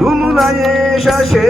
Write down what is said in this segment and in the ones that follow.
তুমুলায় শাসে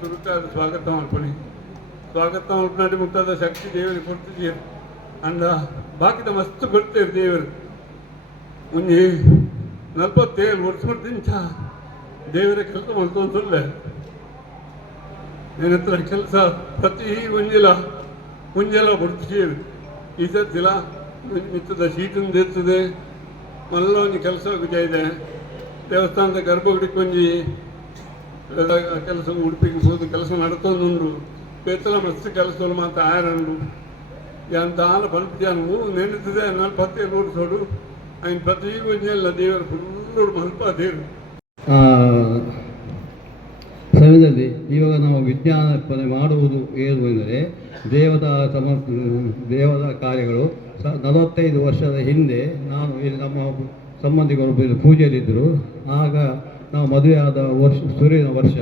ಮಾತೆ స్వాగతం ಮಾಡ್ಕೊಳ್ಳಿ ಸ್ವಾಗತ ಮಾಡ್ಕೊಂಡು ಮುಟ್ಟಾದ ಶಕ್ತಿ ದೇವರಿಗೆ ಕೊಡ್ತಿದ್ದೀರ ಅಂಡ ಬಾಕಿದ ಮಸ್ತ್ ಕೊಡ್ತೇವೆ ದೇವರು. ಒಂಜಿ ನಲ್ವತ್ತೇಳು ವರ್ಷ ಮಾಡ್ದಿಂಚ ದೇವರ ಕೆಲಸ ನನ್ನ ಹತ್ರ ಕೆಲಸ ಪ್ರತಿ ಮುಂಜಲ ಮುಂಜಲ ಬರ್ತೀವಿ ಈ ಸತ್ತಿಲ್ಲ ಮಿತ್ತದ ಶೀಟನ್ನು ತೆರ್ತದೆ ಮಲ್ಲ ಒಂದು ಕೆಲಸ ಇದೆ. ದೇವಸ್ಥಾನದ ಗರ್ಭಗುಡಿ ಕೊಂಜಿ ಕೆಲಸ ಉಡುಪಿಗೆ ಹೋದ ಕೆಲಸ ನಡ್ತೊಂದುಂಡು ಬೇತಲ ಮಸ್ತ್ ಕೆಲಸ ಮಾತ್ರ ಆಯರಂಡು ಎಂತ ಆಲ ಪಲ್ಪಿದ್ಯಾನು ನೆನೆತದೆ ನಲ್ಪತ್ತೇಳು ವರ್ಷೋಡು ఆయన ప్రతి కొంచెం ದೇವರು ಫುಲ್ಲು ಮಲ್ಪ ದೇವರು ಆ, ಸಮಯದಲ್ಲಿ ಇವಾಗ ನಾವು ವಿಜ್ಞಾಪನೆ ಮಾಡುವುದು ಏನು ಎಂದರೆ ದೇವತಾ ಸಮ ದೇವದ ಕಾರ್ಯಗಳು ಸ ನಲವತ್ತೈದು ವರ್ಷದ ಹಿಂದೆ ನಾನು ಇಲ್ಲಿ ನಮ್ಮ ಸಂಬಂಧಿಕರು ಇಲ್ಲಿ ಪೂಜೆಯಲ್ಲಿದ್ದರು ಆಗ ನಾವು ಮದುವೆ ಆದ ವರ್ಷ ಸೂರ್ಯನ ವರ್ಷ,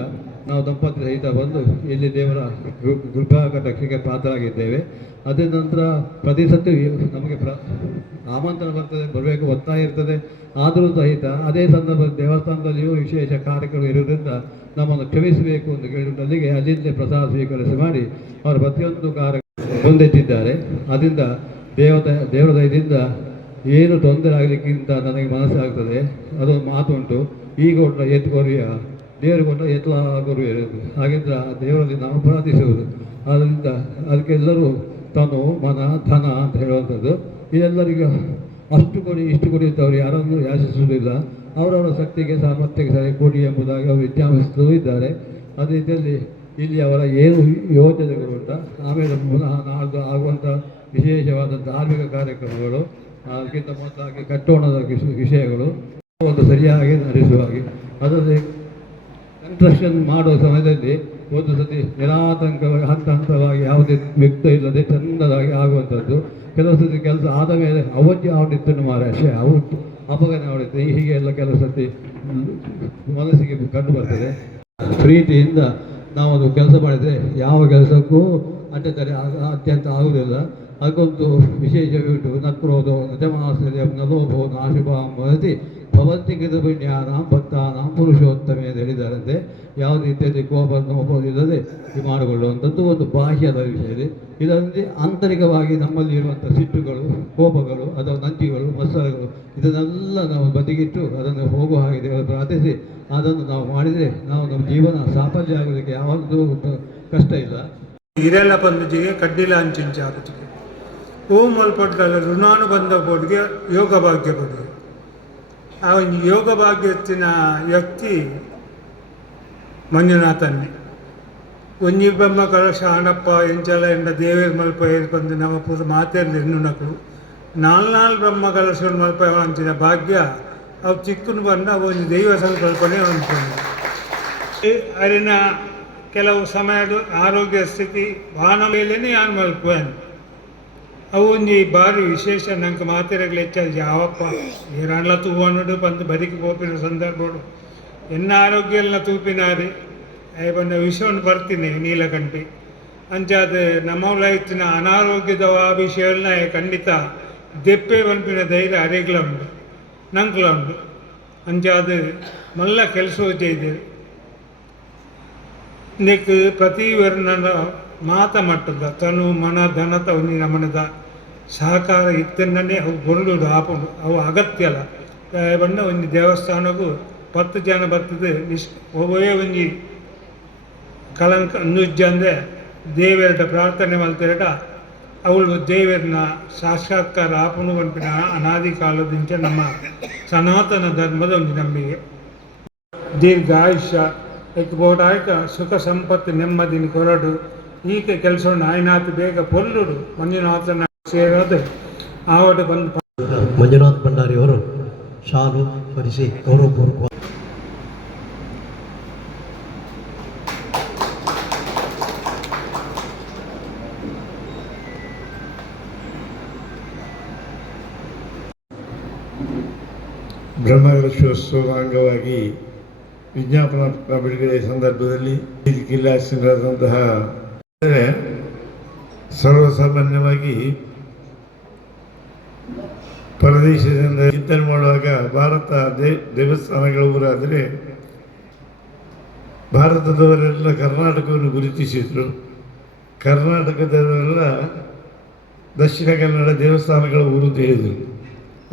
ನಾವು ದಂಪತಿ ಸಹಿತ ಬಂದು ಇಲ್ಲಿ ದೇವರ ಕೃಪಾ ಕಟಾಕ್ಷಕ್ಕೆ ಪಾತ್ರರಾಗಿದ್ದೇವೆ. ಅದೇ ನಂತರ ಪ್ರತಿ ಸತಿ ನಮಗೆ ಪ್ರ, ಆಮಂತ್ರಣ ಬರ್ತದೆ, ಬರಬೇಕು, ಒತ್ತಾಯ ಇರ್ತದೆ. ಆದರೂ ಸಹಿತ ಅದೇ ಸಂದರ್ಭದಲ್ಲಿ ದೇವಸ್ಥಾನದಲ್ಲಿಯೂ ವಿಶೇಷ ಕಾರ್ಯಕ್ರಮ ಇರುವುದರಿಂದ ನಮ್ಮನ್ನು ಕ್ಷಮಿಸಬೇಕು ಎಂದು ಕೇಳಿದಲ್ಲಿಗೆ ಅಲ್ಲಿಂದಲೇ ಪ್ರಸಾದ ಸ್ವೀಕರಿಸಿ ಮಾಡಿ ಅವರು ಪ್ರತಿಯೊಂದು ಕಾರ್ಯ ಮುಂದೆತ್ತಿದ್ದಾರೆ ಅದರಿಂದ ದೇವತ, ದೇವರ ದಯದಿಂದ ಏನು ತೊಂದರೆ ಆಗಲಿಕ್ಕಿಂತ ನನಗೆ ಮನಸ್ಸಾಗ್ತದೆ. ಅದೊಂದು ಮಾತು ಉಂಟು ಈಗ ಉಂಟ ಎತ್ತು ಕೊರಿಯ ದೇವರು ಕೊಟ್ಟ ಎತ್ತಲ ಕೊರಿಯ ಹಾಗಿದ್ರೆ ಆ ದೇವರಲ್ಲಿ ನಾವು ಪ್ರಾರ್ಥಿಸುವುದು. ಆದ್ದರಿಂದ ಅದಕ್ಕೆಲ್ಲರೂ ತನು ಮನ, ಧನ ಅಂತ ಹೇಳುವಂಥದ್ದು. ಇದೆಲ್ಲರಿಗೂ ಅಷ್ಟು ಕೊಡಿ, ಇಷ್ಟು ಕೊಡಿ ಅಂತ ಅವರು ಯಾರನ್ನೂ ಯಾಚಿಸುವುದಿಲ್ಲ ಅವರವರ ಶಕ್ತಿಗೆ, ಸಾಮರ್ಥ್ಯಕ್ಕೆ ಸರಿ ಕೊಡಿ ಎಂಬುದಾಗಿ ಅವರು ವಿಜ್ಞಾಪಿಸುತ್ತಲೂ ಇದ್ದಾರೆ. ಅದೇ ರೀತಿಯಲ್ಲಿ ಇಲ್ಲಿ ಅವರ ಏನು ಯೋಜನೆಗಳು ಅಂತ, ಆಮೇಲೆ ಪುನಃ ನಾಡ್ದು ಆಗುವಂಥ ವಿಶೇಷವಾದ ಧಾರ್ಮಿಕ ಕಾರ್ಯಕ್ರಮಗಳು, ಅದಕ್ಕಿಂತ ಮೊದಲಾಗಿ ಕಟ್ಟೋಣದ ವಿಷ- ವಿಷಯಗಳು. ಒಂದು ಸರಿಯಾಗಿ ನಡೆಸುವ ಹಾಗೆ. ಅದರಲ್ಲಿ ಕನ್ಸ್ಟ್ರಕ್ಷನ್ ಮಾಡುವ ಸಮಯದಲ್ಲಿ ಒಂದು ಸತಿ ನಿರಾತಂಕವಾಗಿ ಹಂತ ಹಂತವಾಗಿ ಯಾವುದೇ ವ್ಯಕ್ತ ಇಲ್ಲದೆ ಚಂದದಾಗಿ ಆಗುವಂಥದ್ದು. ಕೆಲವು ಸತಿ ಕೆಲಸ ಆದ ಮೇಲೆ ಅವಧಿ ಅವನಿತ್ತು ಮಾರಾಶೆ ಅವು ಅಪಗನ ಆವಡಿತ್ತು ಹೀಗೆ ಎಲ್ಲ ಕೆಲವು ಸತಿ ಮನಸ್ಸಿಗೆ ಕಂಡು ಬರ್ತದೆ. ಪ್ರೀತಿಯಿಂದ ನಾವು ಅದು ಕೆಲಸ ಮಾಡಿದರೆ ಯಾವ ಕೆಲಸಕ್ಕೂ ಅಡ್ಡತಡೆ ಅತ್ಯಂತ ಆಗುವುದಿಲ್ಲ. ಅದಕ್ಕೊಂದು ವಿಶೇಷವಿಟ್ಟು ಉಂಟು ನಕ್ರೋಧೋ ನಜಮಾಶ್ಚರ್ಯ ನಲೋಭೋ ನಾಶುಭ ಭವತಿ ಭವಂತಿ ಗಿರಪುಣ್ಯಾನಾಂ ಭಕ್ತಾನಾಂ ಪುರುಷೋತ್ತಮೆ ಹೇಳಿದಾರಂತೆ. ಯಾವ ರೀತಿಯಲ್ಲಿ ಕೋಪ ನೋಪವಿಲ್ಲದೆ ಇದು ಮಾಡಿಕೊಳ್ಳುವಂಥದ್ದು ಒಂದು ಬಾಹ್ಯದ ವಿಷಯದಲ್ಲಿ. ಇದರಲ್ಲಿ ಆಂತರಿಕವಾಗಿ ನಮ್ಮಲ್ಲಿ ಇರುವಂಥ ಸಿಟ್ಟುಗಳು, ಕೋಪಗಳು, ಅಥವಾ ನಂಜಿಗಳು ಮತ್ಸರಗಳು, ಇದನ್ನೆಲ್ಲ ನಾವು ಬದಿಗಿಟ್ಟು ಅದನ್ನು ಹೋಗುವ ಹಾಗೆ ದೇವರು ಪ್ರಾರ್ಥಿಸಿ, ಅದನ್ನು ನಾವು ಮಾಡಿದರೆ ನಾವು ನಮ್ಮ ಜೀವನ ಸಾಫಲ್ಯ ಆಗೋದಕ್ಕೆ ಯಾವಾಗಲೂ ಕಷ್ಟ ಇಲ್ಲ. ಹಿರೇಲ ಬಂದಿಗೆ ಕಡ್ಡಿಲ ಅಂಚಿಂಚಾಗುತ್ತಿಗೆ ಹೂ ಮಲ್ಪಟ್ಟಲ್ಲ ಋಣಾನುಬಂಧ ಬೋರ್ಡ್ಗೆ ಯೋಗ ಭಾಗ್ಯ ಬೋರ್ಡ್ಗೆ. ಯೋಗ ಭಾಗ್ಯತ್ತಿನ ವ್ಯಕ್ತಿ ಮಂಜುನಾಥನ್ನೇ ಒಂಜಿ ಬೊಮ್ಮ ಕಳಶ ಹಣಪ್ಪ ಎಂಚಲ ಎಂಡ ದೇವೇರ್ ಮಲ್ಪ ಏರ್ ಬಂದು ನಮ್ಮ ಪೂರ ಮಾತೇರ್ಲಿ ಹೆಣ್ಣುನಕಲು ನಾಲ್ ನಾಲ್ ಬ್ರಹ್ಮ ಕಲಶ ಮಲ್ಪ ಅಂಚಿನ ಭಾಗ್ಯ ಅವು ಚಿಕ್ಕನು ಬಂದ ಅವು ಒಂದು ದೈವ ಸಂಕಲ್ಪನೆ ಅನ್ಕೊಂಡು ಅರಿನ ಕೆಲವು ಸಮಯದ ಆರೋಗ್ಯ ಸ್ಥಿತಿ ವಾಹನ ಮೇಲೇನೆ ಯಾನ್ ಮಲ್ಪುವೆನ್ ಅವು ಈ ಬಾರಿ ವಿಶೇಷ ನಂಗೆ ಮಾತಿರಗಳು ಹೆಚ್ಚಾಗಿ, ಯಾವಪ್ಪ ಏನಲ್ಲ ತೂ ಅನ್ನೋದು ಬಂದು ಬದುಕಿ ಹೋಪಿನ ಸಂದರ್ಭಗಳು ಎನ್ನ ಆರೋಗ್ಯ ಎಲ್ಲ ತೂಪಿನಾರಿ ಅಯ್ಯ ಬಂದ ವಿಷವನ್ನು ಬರ್ತೀನಿ, ನೀಲಕಂಠಿ. ಅಂಚಾದ ನಮ್ಮವಳ ಇತ್ತಿನ ಅನಾರೋಗ್ಯದ ಆ ವಿಷಯಗಳನ್ನ ಖಂಡಿತ ದೆಪ್ಪೆ ಬಂಪಿನ ಧೈರ್ಯ ಅರೆಗ್ಲ ಉಂಟು ನಂಕ್ಲ ಉಂಟು ಅಂಚಾದ ಮಲ್ಲ ಕೆಲಸ ಇದೆ. ನೆಕ್ ವರ್ಣನ ಮಾತ ಮಟ್ಟದ, ತನು ಮನ ಧನತ ನೀ ನಮನದ. ಸಹಕಾರ ಇತ್ತನ್ನೇ ಅವು ಗೊರಳುಡು ಆಪುಂಡು ಅವು ಅಗತ್ಯ ಅಲ್ಲ. ಬಣ್ಣ ಒಂದು ದೇವಸ್ಥಾನಕ್ಕೂ ಪತ್ತು ಜನ ಬರ್ತದೆ. ನಿಶ್ ಒಬ್ಬೇ ಒಂಜಿ ಕಲಂಕ, ನುಜ್ಜ ಅಂದರೆ ದೇವೇರಟ ಪ್ರಾರ್ಥನೆ ಮಾಡ್ತಿರಟ. ಅವಳು ದೇವರನ್ನ ಸಾಕ್ಷಾತ್ಕಾರ ಆಪುನು ಪಂಪಿನ ಅನಾದಿ ಕಾಲದಿಂಚ ನಮ್ಮ ಸನಾತನ ಧರ್ಮದ ಒಂದು ನಂಬಿಕೆ. ದೀರ್ಘ ಆಯುಷ್ಯ ಎಕ್ಬೋಡಾಯ್ಕ ಸುಖ ಸಂಪತ್ತು ನೆಮ್ಮದಿನ ಕೊರಡು. ಈಕೆ ಕೆಲಸವನ್ನು ಆಯ್ನಾತು ಬೇಗ ಪೊಲ್ಲುಡು. ಮಂಜುನಾಥನ ಸೇರೋದು ಆವಡು ಬಂದು ಮಂಜುನಾಥ್ ಭಂಡಾರಿ ಅವರು ಶಾಲು ಹೊರಿಸಿ ಗೌರವಪೂರ್ವಕ ಬ್ರಹ್ಮಕಲಶೋತ್ಸವದ ಅಂಗವಾಗಿ ವಿಜ್ಞಾಪನಾ ಪತ್ರ ಬಿಡುಗಡೆ ಸಂದರ್ಭದಲ್ಲಿ ಜಿಲ್ಲಾಧಿಕಾರಿಯಾದಂತಹ ಸರ್ವಸಾಮಾನ್ಯವಾಗಿ ಪರದೇಶದಿಂದ ಚಿಂತನೆ ಮಾಡುವಾಗ ಭಾರತ ದೇ, ದೇವಸ್ಥಾನಗಳ ಊರಾದರೆ ಭಾರತದವರೆಲ್ಲ ಕರ್ನಾಟಕವನ್ನು ಗುರುತಿಸಿದರು. ಕರ್ನಾಟಕದವರೆಲ್ಲ ದಕ್ಷಿಣ ಕನ್ನಡ ದೇವಸ್ಥಾನಗಳ ಊರು ಅಂತ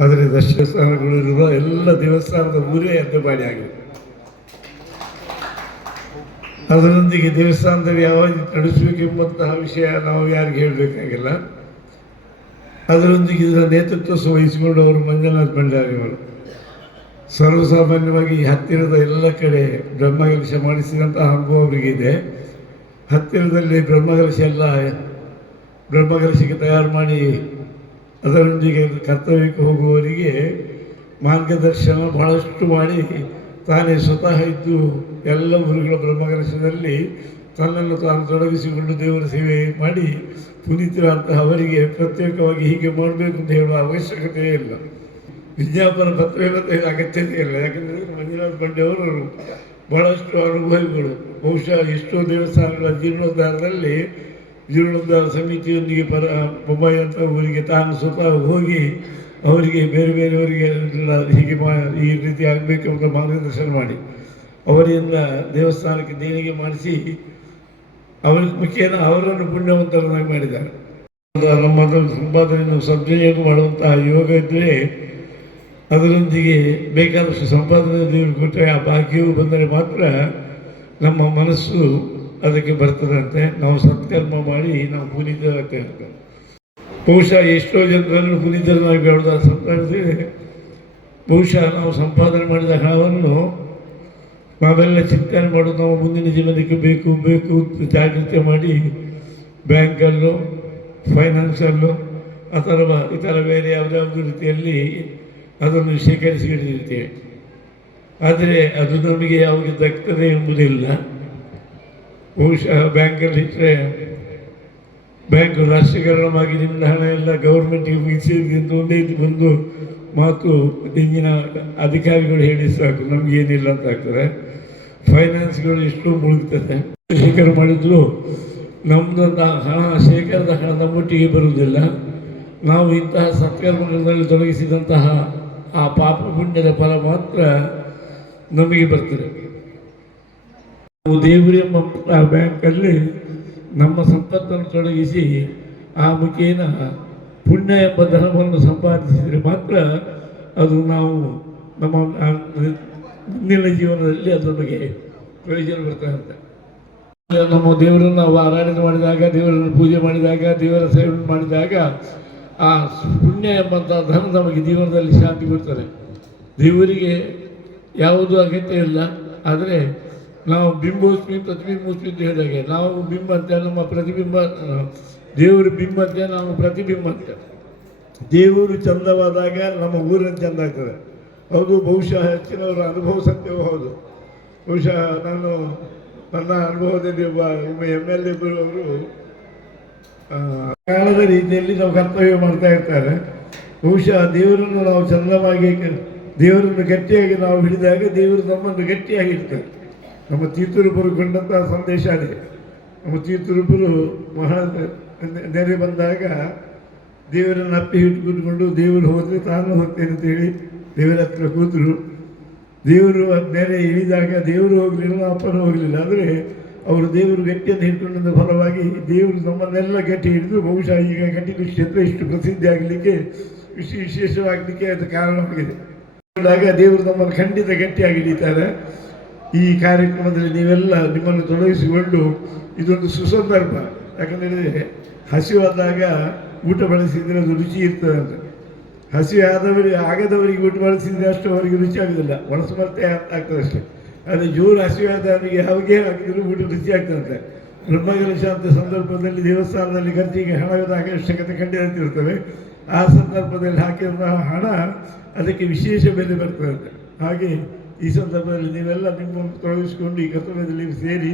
ಆದರೆ ದಕ್ಷಿಣ ಸ್ಥಾನಗಳಿರುವ ಎಲ್ಲ ದೇವಸ್ಥಾನದ ಊರೇ ಹೆದ್ದಪಾಡಿ ಆಗಿದೆ ಅದರೊಂದಿಗೆ ದೇವಸ್ಥಾನದಲ್ಲಿ ಯಾವಾಗ ನಡೆಸಬೇಕೆಂಬಂತಹ ವಿಷಯ ನಾವು ಯಾರಿಗೆ ಹೇಳಬೇಕಾಗಿಲ್ಲ. ಅದರೊಂದಿಗೆ ಇದರ ನೇತೃತ್ವ ವಹಿಸಿಕೊಂಡವರು ಮಂಜುನಾಥ್ ಭಂಡಾರಿ ಅವರು. ಸರ್ವಸಾಮಾನ್ಯವಾಗಿ ಈ ಹತ್ತಿರದ ಎಲ್ಲ ಕಡೆ ಬ್ರಹ್ಮಕಲಶ ಮಾಡಿಸಿದಂತಹ ಅನುಭವ ಅವರಿಗಿದೆ ಹತ್ತಿರದಲ್ಲಿ ಬ್ರಹ್ಮಕಲಶ ಎಲ್ಲ ಬ್ರಹ್ಮಕಲಶಕ್ಕೆ ತಯಾರು ಮಾಡಿ ಅದರೊಂದಿಗೆ ಕರ್ತವ್ಯಕ್ಕೆ ಹೋಗುವವರಿಗೆ ಮಾರ್ಗದರ್ಶನ ಬಹಳಷ್ಟು ಮಾಡಿ ತಾನೇ ಸ್ವತಃ ಇದ್ದು ಎಲ್ಲ ಗುರುಗಳ ಬ್ರಹ್ಮಕಲಶದಲ್ಲಿ ತನ್ನನ್ನು ತಾನು ತೊಡಗಿಸಿಕೊಂಡು ದೇವರ ಸೇವೆ ಮಾಡಿ ಪುನೀತರಾದಂತಹ ಅವರಿಗೆ ಪ್ರತ್ಯೇಕವಾಗಿ ಹೀಗೆ ಮಾಡಬೇಕು ಅಂತ ಹೇಳುವ ಅವಶ್ಯಕತೆ ಇಲ್ಲ. ವಿಜ್ಞಾಪನ ಪತ್ರವೇ ಅಗತ್ಯತೆ ಇಲ್ಲ. ಯಾಕಂದರೆ ಮಂಜುನಾಥ್ ಬಂಡೆ ಅವರು ಬಹಳಷ್ಟು ಅನುಭವಿಗಳು. ಬಹುಶಃ ಎಷ್ಟೋ ದೇವಸ್ಥಾನಗಳ ಜೀರ್ಣೋದ್ಧಾರದಲ್ಲಿ ಜೀರ್ಣೋದ್ಧಾರ ಸಮಿತಿಯೊಂದಿಗೆ ಪರ ಮುಂಬೈ ಅಂತ ಊರಿಗೆ ತಾನು ಸ್ವತಃ ಹೋಗಿ ಅವರಿಗೆ ಬೇರೆ ಬೇರೆಯವರಿಗೆ ಹೀಗೆ ಮಾ, ಈ ರೀತಿ ಆಗಬೇಕು ಅಂತ ಮಾರ್ಗದರ್ಶನ ಮಾಡಿ. ಅವರಿಂದ ದೇವಸ್ಥಾನಕ್ಕೆ ದೇಣಿಗೆ ಮಾಡಿಸಿ ಅವರ ಮುಖೇನ ಅವರನ್ನು ಪುಣ್ಯವಂತರನ್ನಾಗಿ ಮಾಡಿದ್ದಾರೆ. ನಮ್ಮ ಸಂಪಾದನೆಯನ್ನು ಸದ್ವಿನಿಯೋಗ ಮಾಡುವಂತಹ ಯೋಗ ಇದ್ದರೆ ಅದರೊಂದಿಗೆ ಬೇಕಾದಷ್ಟು ಸಂಪಾದನೆ ದೇವರು ಕೊಟ್ಟರೆ ಆ ಭಾಗ್ಯವು ಬಂದರೆ ಮಾತ್ರ ನಮ್ಮ ಮನಸ್ಸು ಅದಕ್ಕೆ ಬರ್ತದಂತೆ ನಾವು ಸತ್ಕರ್ಮ ಮಾಡಿ ನಾವು ಪುನೀತರಾಗ್ತಾ ಇರ್ತೇವೆ ಬಹುಶಃ ಎಷ್ಟೋ ಜನರನ್ನು ಪುನೀತರನ್ನಾಗಿ ಬೇಡದ ಸಂತಾನದಲ್ಲಿ ಬಹುಶಃ ನಾವು ಸಂಪಾದನೆ ಮಾಡಿದ ಹಣವನ್ನು ನಾವೆಲ್ಲ ಚಿಂತನೆ ಮಾಡೋದು ನಾವು ಮುಂದಿನ ಜೀವನಕ್ಕೆ ಬೇಕು ಬೇಕು ಜಾಗೃತಿ ಮಾಡಿ ಬ್ಯಾಂಕಲ್ಲೋ, ಫೈನಾನ್ಸಲ್ಲೋ, ಅಥವಾ ಇತರ ಬೇರೆ ಯಾವುದಾದ್ರು ರೀತಿಯಲ್ಲಿ ಅದನ್ನು ಶೇಖರಿಸಿಕೊಂಡಿರ್ತೇವೆ ಆದರೆ ಅದು ನಮಗೆ ಯಾವಾಗ ದಕ್ತದೆ ಎಂಬುದಿಲ್ಲ. ಬಹುಶಃ ಬ್ಯಾಂಕಲ್ಲಿ ಇಟ್ಟರೆ ಬ್ಯಾಂಕ್ ರಾಷ್ಟ್ರೀಕರಣವಾಗಿ ನಿಮ್ಮ ಹಣ ಎಲ್ಲ ಗೌರ್ಮೆಂಟಿಗೆ ಅಂತ ಒಂದೇ ಬಂದು ಮಾತು ಹಿಂದಿನ ಅಧಿಕಾರಿಗಳು ಹೇಳಿ ಸಾಕು, ನಮ್ಗೆ ಏನಿಲ್ಲ ಅಂತ ಆಗ್ತದೆ. ಫೈನಾನ್ಸ್ಗಳು ಎಷ್ಟು ಮುಳುಗ್ತದೆ. ಶೇಖರ ಮಾಡಿದ್ರು ನಮ್ಮದೊಂದು ಹಣ, ಶೇಖರದ ಹಣ ನಮ್ಮೊಟ್ಟಿಗೆ ಬರುವುದಿಲ್ಲ. ನಾವು ಇಂತಹ ಸತ್ಕರ್ಮಗಳಲ್ಲಿ ತೊಡಗಿಸಿದಂತಹ ಆ ಪಾಪ ಪುಣ್ಯದ ಫಲ ಮಾತ್ರ ನಮಗೆ ಬರ್ತದೆ. ನಾವು ದೇವರು ಆ ಬ್ಯಾಂಕಲ್ಲಿ ನಮ್ಮ ಸಂಪತ್ತನ್ನು ತೊಡಗಿಸಿ ಆ ಮುಖೇನ ಪುಣ್ಯ ಎಂಬ ಧರ್ಮವನ್ನು ಸಂಪಾದಿಸಿದರೆ ಮಾತ್ರ ಅದು ನಾವು ನಮ್ಮ ಮುಂದಿನ ಜೀವನದಲ್ಲಿ ಅದು ನಮಗೆ ಪ್ರಯೋಜನ ಬರ್ತಾ ಅಂತ ನಮ್ಮ ದೇವರನ್ನು ನಾವು ಆರಾಧನೆ ಮಾಡಿದಾಗ, ದೇವರನ್ನು ಪೂಜೆ ಮಾಡಿದಾಗ, ದೇವರ ಸೇವೆ ಮಾಡಿದಾಗ, ಆ ಪುಣ್ಯ ಎಂಬಂಥ ಧರ್ಮ ನಮಗೆ ಜೀವನದಲ್ಲಿ ಶಾಂತಿ ಬರ್ತದೆ ದೇವರಿಗೆ ಯಾವುದು ಅಗತ್ಯ ಇಲ್ಲ. ಆದರೆ ನಾವು ಬಿಂಬೋಸ್ಮಿ, ಪ್ರತಿಬಿಂಬೋಸ್ಮಿ ಅಂತ ಹೇಳಿದಾಗೆ, ನಾವು ಬಿಂಬ ಅಂತ ನಮ್ಮ ಪ್ರತಿಬಿಂಬ ದೇವರು ಬಿಂಬಂತೆ ನಾವು ಪ್ರತಿಬಿಂಬ ಅಂತ ದೇವರು ಚಂದವಾದಾಗ ನಮ್ಮ ಊರಿನ ಚಂದ ಆಗ್ತದೆ ಹೌದು, ಬಹುಶಃ ಹೆಚ್ಚಿನವರ ಅನುಭವ ಸತ್ಯವೂ ಹೌದು. ಬಹುಶಃ ನಾನು ನನ್ನ ಅನುಭವದಲ್ಲಿ ಒಬ್ಬ ಒಮ್ಮೆ ಎಂ ಎಲ್ ಎ ಬರುವವರು ಕಾಲದ ರೀತಿಯಲ್ಲಿ ನಾವು ಕರ್ತವ್ಯ ಮಾಡ್ತಾ ಇರ್ತಾರೆ. ಬಹುಶಃ ದೇವರನ್ನು ನಾವು ಚಂದವಾಗಿ, ದೇವರನ್ನು ಗಟ್ಟಿಯಾಗಿ ನಾವು ಹಿಡಿದಾಗ ದೇವರು ನಮ್ಮನ್ನು ಗಟ್ಟಿಯಾಗಿ ಇಡ್ತಾರೆ ನಮ್ಮ ತೀರ್ಥರೂಪರು ಕಂಡಂತಹ ಸಂದೇಶ ಅದೇ. ನಮ್ಮ ತೀರ್ಥರೂಪರು ಮಹಾ ನೆರೆ ಬಂದಾಗ ದೇವರನ್ನು ಅಪ್ಪಿ ಹಿಟ್ಟು ಕೂತ್ಕೊಂಡು ದೇವರು ಹೋದರೆ ತಾನು ಹೋಗ್ತೇನೆ ಅಂತೇಳಿ ದೇವರ ಹತ್ರ ಕೂತರು. ದೇವರು ನೆರೆ ಇಳಿದಾಗ ದೇವರು ಹೋಗಲಿಲ್ಲ, ಅಪ್ಪನೂ ಹೋಗಲಿಲ್ಲ. ಆದರೆ ಅವರು ದೇವರು ಗಟ್ಟಿಯನ್ನು ಹಿಡ್ಕೊಂಡಿದ್ದ ಫಲವಾಗಿ ದೇವರು ನಮ್ಮನ್ನೆಲ್ಲ ಗಟ್ಟಿ ಹಿಡಿದು ಬಹುಶಃ ಈಗ ಗಟ್ಟಿ ಕ್ಷೇತ್ರ ಇಷ್ಟು ಪ್ರಸಿದ್ಧಿ ಆಗಲಿಕ್ಕೆ, ವಿಶ್ ವಿಶೇಷವಾಗಲಿಕ್ಕೆ ಅದು ಕಾರಣವಾಗಿದೆ ಆಗ ದೇವರು ನಮ್ಮನ್ನು ಖಂಡಿತ ಗಟ್ಟಿಯಾಗಿ ಹಿಡಿತಾರೆ. ಈ ಕಾರ್ಯಕ್ರಮದಲ್ಲಿ ನೀವೆಲ್ಲ ನಿಮ್ಮನ್ನು ತೊಡಗಿಸಿಕೊಂಡು ಇದೊಂದು ಸುಸಂದರ್ಭ. ಯಾಕಂದರೆ ಹಸಿವಾದಾಗ ಊಟ ಬಳಸಿದ್ರೆ ಅದು ರುಚಿ ಇರ್ತದೆ ಅಂತ. ಹಸಿ ಆದವರಿಗೆ, ಆಗದವರಿಗೆ ಊಟ ಬಳಸಿದ್ರೆ ಅಷ್ಟು ಅವರಿಗೆ ರುಚಿ ಆಗೋದಿಲ್ಲ. ಒಣಸು ಮತ್ತೆ ಆಗ್ತದೆ ಅಷ್ಟೇ. ಆದರೆ ಜೋರು ಹಸಿವಾದವರಿಗೆ ಯಾವಾಗೇ ಹಾಕಿದರೂ ಊಟ ರುಚಿ ಆಗ್ತದಂತೆ ಬ್ರಹ್ಮಕಲಶ ಶಾಂತ ಸಂದರ್ಭದಲ್ಲಿ ದೇವಸ್ಥಾನದಲ್ಲಿ ಖರ್ಚಿಗೆ ಹಣದ ಅವಶ್ಯಕತೆ ಕಂಡಿರುತ್ತಿರ್ತವೆ ಆ ಸಂದರ್ಭದಲ್ಲಿ ಹಾಕಿರುವ ಹಣ ಅದಕ್ಕೆ ವಿಶೇಷ ಬೆಲೆ ಬರ್ತದಂತೆ ಹಾಗೆ ಈ ಸಂದರ್ಭದಲ್ಲಿ ನೀವೆಲ್ಲ ನಿಮ್ಮ ತೊಡಗಿಸಿಕೊಂಡು ಈ ಕರ್ತವ್ಯದಲ್ಲಿ ಸೇರಿ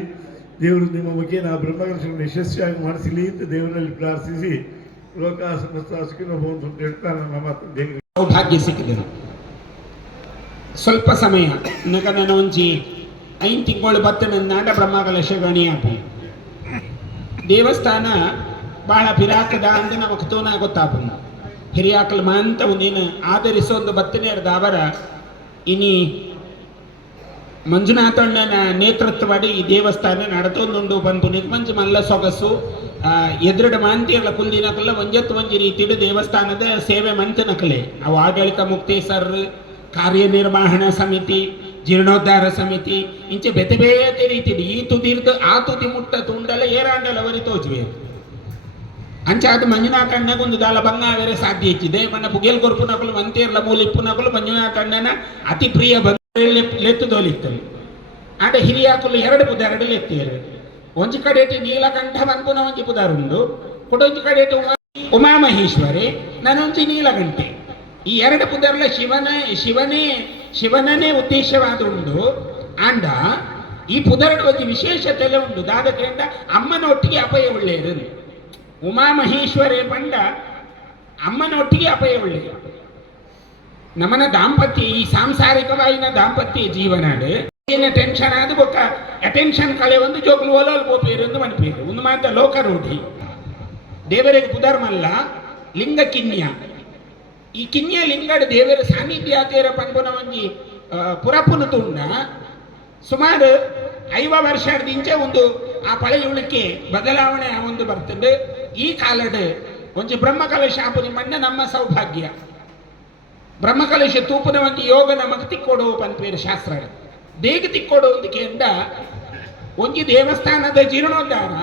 ದೇವರು ನಿಮ್ಮ ಬಗ್ಗೆ ಆ ಬ್ರಹ್ಮಕಲಶವನ್ನು ಯಶಸ್ವಿಯಾಗಿ ಮಾಡಿಸಲಿ ಅಂತ ದೇವರಲ್ಲಿ ಪ್ರಾರ್ಥಿಸಿ, ಲೋಕ ಅಂತ ಹೇಳ್ತಾ ನನ್ನ ಸೌಭಾಗ್ಯ ಸಿಕ್ಕಿದರು ಸ್ವಲ್ಪ ಸಮಯ, ನಗ ನನ್ನ ಒಂಜಿ ಐನ್ ತಿಂಗಳು ಬತ್ತನ ನಾಡ ಬ್ರಹ್ಮಕಲಶ ಗಣಿಯಾಪು ದೇವಸ್ಥಾನ ಭಾಳ ಪಿರಾಕದ ಅಂತ ನಮಗೆ ತೋನ ಗೊತ್ತಾಪು. ಹಿರಿಯಾಕಲ್ ಮಾಂತ ಒಂದೇನು ಆಧರಿಸೋ ಒಂದು ಬತ್ತನೆ ಅವರ, ಇನಿ ಮಂಜುನಾಥಣ್ಣನ ನೇತೃತ್ವಡಿ ಈ ದೇವಸ್ಥಾನ ನಡತೊಂದುಂಡು ಬಂತು ನಿಗ್ಮಂಜು ಮಲ್ಲ ಸೊಗಸು ಎದುರುಡ ಮಾಂತಿಯರ್ಲ ಕುಂದಿನಕಲ್ಲ ಒಂಜತ್ತು ಒಂಜಿ ರೀತಿಯ ದೇವಸ್ಥಾನದ ಸೇವೆ ಮಂತನಕಲೆ ಅವು ಆಡಳಿತ ಮುಕ್ತೇಸರ್, ಕಾರ್ಯನಿರ್ವಹಣಾ ಸಮಿತಿ, ಜೀರ್ಣೋದ್ಧಾರ ಸಮಿತಿ, ಇಂಚೆ ಬೆತೆ ಬೇತೆ ರೀತಿ ಈ ತುದಿರ್ದು ಆ ತುದಿ ಮುಟ್ಟ ತುಂಡಲ ಏರಾಂಡಲ ಅವರಿ ತೋಜುವೆ. ಅದು ಮಂಜುನಾಥ ಅಣ್ಣಗೊಂದು ದಾಲ ಬಂಗಾವೇರೆ ಸಾಧ್ಯ ಹೆಚ್ಚಿದೆ ಮನ್ನ ಪುಗೇಲ್ ಕೊರ್ಪುನಕಲು ಮಂತೇರ್ಲ ಮೂಲಿಪ್ಪುನಕಲು ಮಂಜುನಾಥ ಅಣ್ಣನ ಅತಿ ಪ್ರಿಯ ಬಂಧು ಲೆತ್ತು ದೋಲಿತ್ತಲು ಆಂಡ ಹಿರಿಯಾಕುಲು ಎರಡು ಪುದಾರಡು ಲೆತ್ತಿಯರು. ಒಂಜಿ ಕಡೆಟಿ ನೀಲಕಂಠ ಬಂಪುನ ಒಂಜಿ ಪುದಾರುಂಡು. ಕೊಡೊಂಜಿ ಕಡೆಟಿ ಉಮಾ ಉಮಾಮಹೇಶ್ವರಿ ನನೊಂಜಿ ನೀಲಕಂಠೆ. ಈ ಎರಡು ಪುದರ್ಲ ಶಿವನ, ಶಿವನೇ, ಶಿವನನೇ ಉದ್ದೇಶವಾದುಂಡು. ಆಂಡ ಈ ಪುದರಡು ಒಂಜಿ ವಿಶೇಷತೆಲೆ ಉಂಡು. ದಾದಕೆಂಡ ಅಮ್ಮನೊಟ್ಟಿಗೆ ಅಪಯ ಒಳ್ಳೆಯರು ಉಮಾಮಹೇಶ್ವರೇ ಪಂಡ ಅಮ್ಮನೊಟ್ಟಿಗೆ ಅಪಯ ಒಳ್ಳೆಯ ನಮನ ದಾಂಪತ್ಯ, ಈ ಸಾಂಸಾರಿಕವಾಗಿನ ದಾಂಪತ್ಯ ಜೀವನಾಡು ಏನ ಟೆನ್ಷನ್ ಆದ ಬೊಕ್ಕ ಅಟೆನ್ಷನ್ ಕಳೆ ಒಂದು ಜೋಕುಲು ಓಲೋಲ್ ಬೋಪೇರು ಒಂದು ಮನ್ಪೇರು ಒಂದು ಮಾತ ಲೋಕ ರೂಢಿ ದೇವರಿಗೆ ಪುದರ್ಮಲ್ಲ ಲಿಂಗ ಕಿನ್ಯ. ಈ ಕಿನ್ಯ ಲಿಂಗಡ ದೇವರ ಸಾನ್ನಿಧ್ಯ ಆತೇರ ಪನ್ಪುನ ಒಂಜಿ ಪುರಪುನ ತುಂಡ. ಸುಮಾರು ಐವ ವರ್ಷದಿಂಚೆ ಒಂದು ಆ ಪಳೆಯುಳಿಕೆ ಬದಲಾವಣೆ ಒಂದು ಬರ್ತದೆ. ಈ ಕಾಲಡ್ ಒಂಜಿ ಬ್ರಹ್ಮಕಲಶ ಆಪುನಿ ಮಣ್ಣ ನಮ್ಮ ಸೌಭಾಗ್ಯ. ಬ್ರಹ್ಮಕಲಶ ತೂಪುನ ಒಂದು ಯೋಗ ನಮಗೆ ತಿಕ್ಕೊಡು ಪಂಪೇರು ಶಾಸ್ತ್ರ ದೇಗ ತಿಕ್ಕೊಡು ಕೇಂದ್ರ ಒಂಜಿ ದೇವಸ್ಥಾನದ ಜೀರ್ಣೋದ್ಧಾರ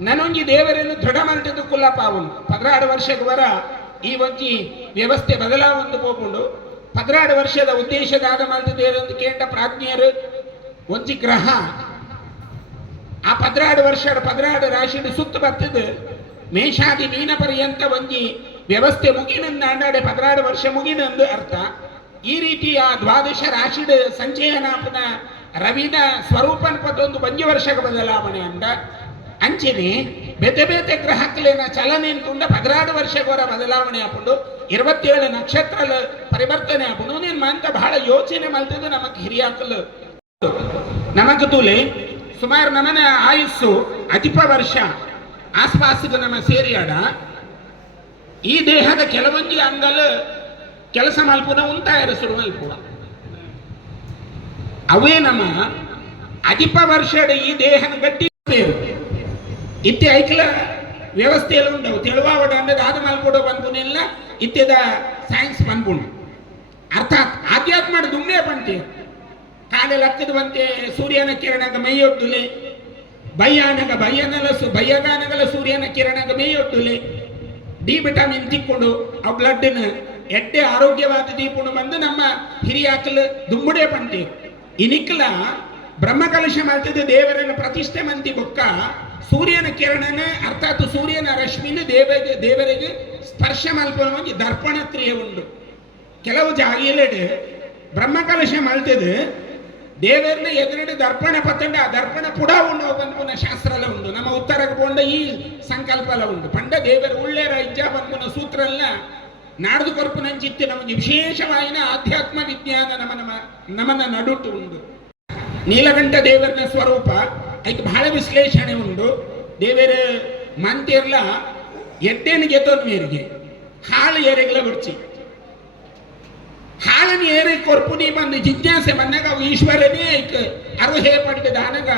ನನೊಂಜಿ ದೇವರನ್ನು ದೃಢ ಮಲ್ತದ್ದು ಕುಲ್ಲಪ್ಪ ಅವನು ಪದ್ರಾಡು ವರ್ಷದ ವರ ಈ ಒಂಜಿ ವ್ಯವಸ್ಥೆ ಬದಲಾವೊಂದು ಹೋಗ್ಕೊಂಡು ಪದ್ರಾಡು ವರ್ಷದ ಉದ್ದೇಶದಾದ ಮಲ್ತದೇರೊಂದು ಕೇಂಡ ಪ್ರಾಜ್ಞೆಯರು, ಒಂಜಿ ಗ್ರಹ. ಆ ಪದ್ರಾಡು ವರ್ಷದ ಪದ್ರಾಡು ರಾಶಿಡ್ ಸುತ್ತ ಬರ್ತದೆ ಮೇಷಾದಿ ಮೀನ ಪರ್ಯಂತ ಒಂಜಿ ವ್ಯವಸ್ಥೆ ಮುಗಿನಂದ ಅಂಡಾಡೆ ಪದನಾಡು ವರ್ಷ ಮುಗಿನಂದು ಅರ್ಥ. ಈ ರೀತಿಯ ದ್ವಾದಶ ರಾಶಿಡ್ ಸಂಚಯನಾಪನ ರವಿನ ಸ್ವರೂಪನ್ ಪದೊಂದು ಬಂಜಿ ವರ್ಷಕ್ಕೆ ಬದಲಾವಣೆ ಅಂದ. ಅಂಚಿನಿ ಬೇತೆ ಬೇತೆ ಗ್ರಹಕ್ಕಲಿನ ಚಲನೆ ಅಂತುಂಡ ಪದ್ರಾಡು ವರ್ಷಗೋರ ಬದಲಾವಣೆ ಹಾಕೊಂಡು ಇರುವತ್ತೇಳು ನಕ್ಷತ್ರ ಪರಿವರ್ತನೆ ಹಾಕೊಂಡು ನೀನು ಮಂತ ಬಹಳ ಯೋಚನೆ ಮಲ್ತದ ನಮಗೆ ಹಿರಿಯಾಕಲು ನಮಗ ತೂಲೆ ಸುಮಾರು ನಮನ ಆಯುಸ್ಸು ಅತಿಪ ವರ್ಷ. ಆಸ್ಪಾಸಿಗೆ ನಮ್ಮ ಸೇರಿಯಾಡ. ಈ ದೇಹದ ಕೆಲವೊಂದು ಅಂಗಲು ಕೆಲಸ ಮಲ್ಪುನ ಉಂಟಾಯರ ಸುರು ಮಲ್ಪುವ. ಅವೇ ನಮ್ಮ ಅಧಿಪ ವರ್ಷದ ಈ ದೇಹನ ಗಟ್ಟಿ ಇತ್ತೆ ಐಕ್ಲ ವ್ಯವಸ್ಥೆಯಲ್ಲಿ ಉಂಟು ತೆಳುವಾವಡ ಅಂದ್ರೆ ಅದು ಮಲ್ಪುಡ ಬಂದ್ಬುನಿಲ್ಲ ಇತ್ತೆದ ಸೈನ್ಸ್ ಬಂದ್ಪುಣು ಅರ್ಥಾತ್ ಆಧ್ಯಾತ್ಮ ದುಮ್ಮೆ ಬಂತೆ. ಕಾಲೆ ಲಕ್ಕದ ಬಂತೆ ಸೂರ್ಯನ ಕಿರಣಗ ಮೈಯೊಡ್ಡುಲೆ. ಬಯ್ಯಾನಗ ಬಯ್ಯನಲ ಬಯ್ಯಗಾನಗಲ ಸೂರ್ಯನ ಕಿರಣಗ ಮೈಯೊಡ್ಡುಲೆ. ಡಿ ವಿಟಮಿನ್ ತಿಕ್ಕೊಂಡು ಆ ಬ್ಲಡ್ ಎಡ್ಡೆ ಆರೋಗ್ಯವಾದ ದೀಪುಣ ಬಂದು ನಮ್ಮ ಹಿರಿಯಾಕಲು ದುಂಬುಡೆ ಪಂಟಿ ಇನಿಕ್ಲ ಬ್ರಹ್ಮಕಲಶ ಮಾಡ್ತಿದ್ದ ದೇವರನ್ನ ಪ್ರತಿಷ್ಠೆ ಮಂತಿ ಬೊಕ್ಕ ಸೂರ್ಯನ ಕಿರಣನ, ಅರ್ಥಾತ್ ಸೂರ್ಯನ ರಶ್ಮಿನ ದೇವರಿಗೆ ದೇವರಿಗೆ ಸ್ಪರ್ಶ ಮಲ್ಪನ ಒಂದು ದರ್ಪಣ ಕ್ರಿಯೆ ಉಂಟು. ಕೆಲವು ಜಾಗಿಲೆಡ್ ಬ್ರಹ್ಮಕಲಶ ಮಲ್ತದ ದೇವರನ್ನ ಎದುರುಡು ದರ್ಪಣ ಪತ್ತಂಡ, ಆ ದರ್ಪಣ ಕೂಡ ಉಂಡು ಬಂದ್ಪುನ ಶಾಸ್ತ್ರಲ ಉಂಡು. ನಮ್ಮ ಉತ್ತರಕ್ಕೆ ಪೋಂಡ ಈ ಸಂಕಲ್ಪಲ ಉಂಡು. ಪಂಡ ದೇವರ ಉಳ್ಳೇರ ಇಜ್ಜ ಬಂದ್ಪುನ ಸೂತ್ರಲ್ಲ ನಾಡ್ದು ಕೊರ್ಪು ನಂಚಿತ್ತು. ನಮಗೆ ವಿಶೇಷವಾಯಿನ ಆಧ್ಯಾತ್ಮ ವಿಜ್ಞಾನ ನಮ್ಮ ನಮ್ಮ ನಮನ ನಡುಟು ಉಂಡು. ನೀಲಕಂಠ ದೇವರನ ಸ್ವರೂಪ ಅದಕ್ಕೆ ಬಹಳ ವಿಶ್ಲೇಷಣೆ ಉಂಡು. ದೇವರ ಮಂತಿರ್ಲ ಎದ್ದೇನು ಗೆದ್ದೋನ್ ಮೇರೆಗೆ. ಹಾಳು ಏರೆಗ್ಲ ಬಿಡ್ಚಿ ಹಾಳని ಏರಿ ಕೊರ್ಪುನಿ ಬಂದು ಜಿಜ್ಞಾಸೆ ಬಂದಾಗ ಅವು ಈಶ್ವರನೇ ಐಕ್. ಅರುಹೇ ಪಡೆದ ದಾನಗ.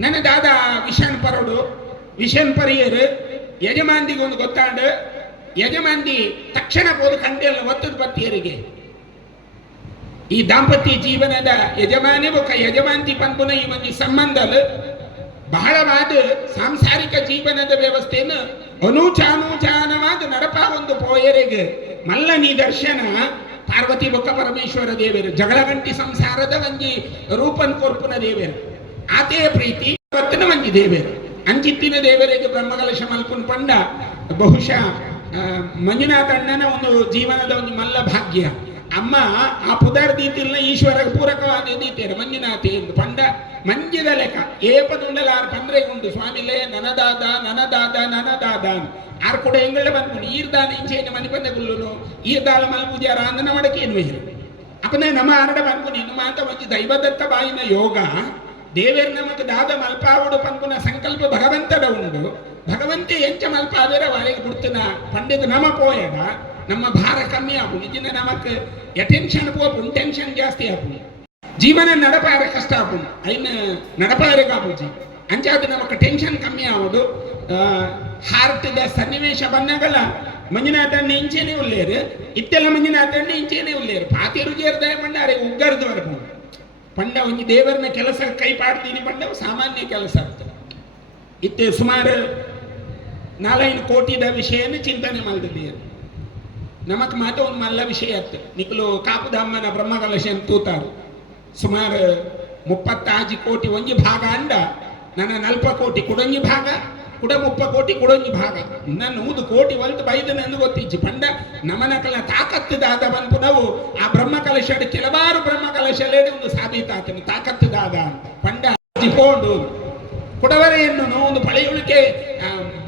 ನನ್ನ ದಾದ ವಿಷನ್ ಪರೋಡು. ವಿಷನ್ ಪರಿಯರು. ಯಜಮಾನ್ದಿಗೆ ಒಂದು ಗೊತ್ತಾಂಡು. ಯಜಮಾನ್ದಿ ತಕ್ಷಣ ಹೋದ ಕಂಡೆಲ್ಲ ಒತ್ತದ ಬತ್ತಿಯರಿಗೆ ಈ ದಾಂಪತ್ಯ ಜೀವನದ ಯಜಮಾನಿ ಒಕ್ಕ ಯಜಮಾಂತಿ ಪಂಪುನ ಈ ಒಂದು ಸಂಬಂಧಲು ಬಹಳವಾದ ಸಾಂಸಾರಿಕ ಜೀವನದ ವ್ಯವಸ್ಥೆಯನ್ನು ಅನೂಚಾನೂಚಾನವಾದ ನಡಪ ಒಂದು ಪೋಯರಿಗೆ. ಮಲ್ಲ ನಿದರ್ಶನ. ಪಾರ್ವತಿ ಬೊಕ್ಕ ಪರಮೇಶ್ವರ ದೇವರು, ಜಗಳಗಂಟಿ ಸಂಸಾರದ ಒಂಜಿ ರೂಪನ್ ಕೊರ್ಪುನ ದೇವರು. ಆತೆಯ ಪ್ರೀತಿ ಪತ್ತಿನ ಒಂಜಿ ದೇವರು. ಅಂಚಿತ್ತಿನ ದೇವರಿಗೆ ಬ್ರಹ್ಮಕಲಶ ಮಲ್ಪುನ್ ಪಂಡ. ಬಹುಶಃ ಮಂಜುನಾಥ ಅಣ್ಣನ ಒಂದು ಜೀವನದ ಒಂದು ಮಲ್ಲ ಭಾಗ್ಯ. ಅಮ್ಮ ಆ ಪುದರ್ ದೀತಿಲ್ನ ಈಶ್ವರ ಪೂರಕವಾದ ದೀತೇರು ಮಂಜುನಾಥಿ ಎಂದು ಪಂಡ ಮಂಜಿದ ಲೆಕ್ಕ ಏಪದುಂಡಲಾರ್ ಪಂದ್ರೆ ಉಂಟು ಸ್ವಾಮಿಲೇ ನನದಾದ ನನದಾದ ನನದಾದ ಆರ್ ಕೂಡ ಎಂಗಳ ಬಂದ್ಕೊಂಡು ಈರ್ದಾನ ಇಂಚೆನ ಮನೆ ಬಂದ ಗುಲ್ಲುನು ಈರ್ದಾಲ ಮಲ್ಪುಜಾರ ಅಂದನ ಮಡಕೇನು ಹೇರು ಅಪ್ಪನೇ ನಮ್ಮ ಆರಡ ಬಂದ್ಕೊಂಡು ಇನ್ನು ಮಾತ ಒಂಜಿ ದೈವದತ್ತ ಬಾಯಿನ ಯೋಗ ದೇವೇರ್ ನಮಕ್ ದಾದ ಮಲ್ಪಾವುಡು ಪಂಪುನ ಸಂಕಲ್ಪ ಭಗವಂತದ ಉಂಡು ಭಗವಂತೆ ಎಂಚ ಮಲ್ಪಾದರೆ ವಾರಿಗೆ ಬಿಡ್ತನ ಪಂಡಿತ ನಮ ಪೋಯಡ ನಮ್ಮ ಭಾರ ಕಮ್ಮಿ ಆಗು ನಿಜಿನ ನಮಕ್ ಎಟೆನ್ಷನ್ ಪೋಪು ಟೆನ್ಷನ್ ಜಾಸ್ತಿ ಆಗು ಜೀವನ ನಡಪಾರ ಕಷ್ಟ ಆಗು ಐನ ನಡಪಾರೆ ಜೀವ ಅಂಚಾದ ನಮಕ್ ಟೆನ್ಷನ್ ಕಮ್ಮಿ ಆವಡು ಹಾರ್ಟ್ದ ಸನ್ನಿವೇಶ ಬಂದಾಗಲ್ಲ ಮಂಜುನಾಥಣ್ಣ ಇಂಚೇನೆ ಉಳ್ಳೇರು. ಇತ್ತೆಲ್ಲ ಮಂಜುನಾಥಣ್ಣ ಇಂಚೇನೆ ಉಳ್ಳೇರು. ಪಾತಿರು ಜೇರ್ದಾಯ ಮಂಡಾರೆ ಉಗ್ಗರ್ದು ಬರ್ಬೋದು ಪಂಡ ಒಂದು ದೇವರನ್ನ ಕೆಲಸ ಕೈ ಪಾಡ್ತೀನಿ ಪಂಡ ಸಾಮಾನ್ಯ ಕೆಲಸ ಆಗ್ತದೆ. ಇತ್ತೆ ಸುಮಾರು ನಾಲ್ಕೈದು ಕೋಟಿದ ವಿಷಯನ ಚಿಂತನೆ ಮಾಡಿದ್ದೀರಿ ನಮಕ್ ಮಾತ ಒಂದು ಮಲ್ಲ ವಿಷಯ ಆಯ್ತು ನಿಕ್ಲು ಕಾಪುಧಾಮನ ಬ್ರಹ್ಮಕಲಶ ಅಂತ ತೂತಾರು. ಸುಮಾರು ಮುಪ್ಪತ್ತಾಜಿ ಕೋಟಿ ಒಂಜಿ ಭಾಗ ಅಂಡ ನನ್ನ ನಲ್ಪ ಕೋಟಿ ಕುಡೊಂಜಿ ಭಾಗ, ಕುಡ ಮುಪ್ಪ ಕೋಟಿ ಕುಡೊಂಜಿ ಭಾಗ. ನನ್ನ ಊದು ಕೋಟಿ ಒಲ್ತು ಬೈದನೆಂದು ಗೊತ್ತಿಜ್ಜಿ. ಪಂಡ ನಮನಕಲ ತಾಕತ್ತುದಾದ ನಾವು ಆ ಬ್ರಹ್ಮಕಲಶ ಕೆಲವಾರು ಬ್ರಹ್ಮಕಲಶಲೇಡಿ ಒಂದು ಸಾಬೀತಾತನು. ತಾಕತ್ತುದಾದ ದಾದ ಪಂಡ ಜಿಪೋಂಡು ಕುಡವರೆಯನ್ನು ಒಂದು ಪಳೆಯುಳಿಕೆ